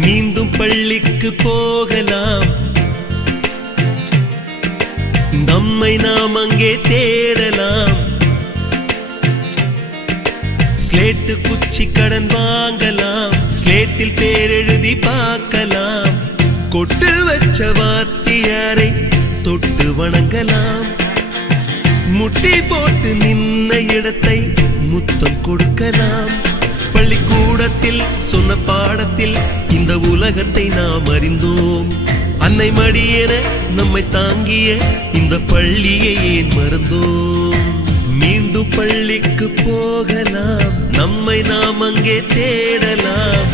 மீண்டும் பள்ளிக்கு போகலாம், நம்மை நாம் அங்கே தேடலாம். ஸ்லேட்டு குச்சி கடன் வாங்கலாம், ஸ்லேட்டில் பேர் எழுதி பார்க்கலாம். கொட்டு வச்ச வாத்தியாரை தொட்டு வணங்கலாம். முட்டி போட்டு நின்ன இடத்தை முத்தம் கொடுக்கலாம். பள்ளிக்கூடத்தில் சொன்ன பாடத்தில் இந்த உலகத்தை நாம் அறிந்தோம். அன்னை மடியென நம்மை தாங்கிய இந்த பள்ளியை ஏன் மறந்தோம்? மீண்டும் பள்ளிக்கு போகலாம், நம்மை நாம் அங்கே தேடலாம்.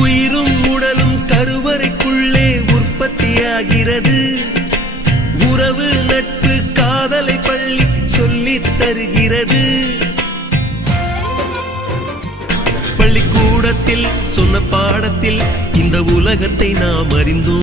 உயிரும் உடலும் கருவறைக்குள்ளே உற்பத்தியாகிறது. உறவு நட்பு காதலை பள்ளி சொல்லித் தருகிறது. பள்ளிக்கூடத்தில் சொன்ன பாடத்தில் இந்த உலகத்தை நாம் அறிந்தோம்.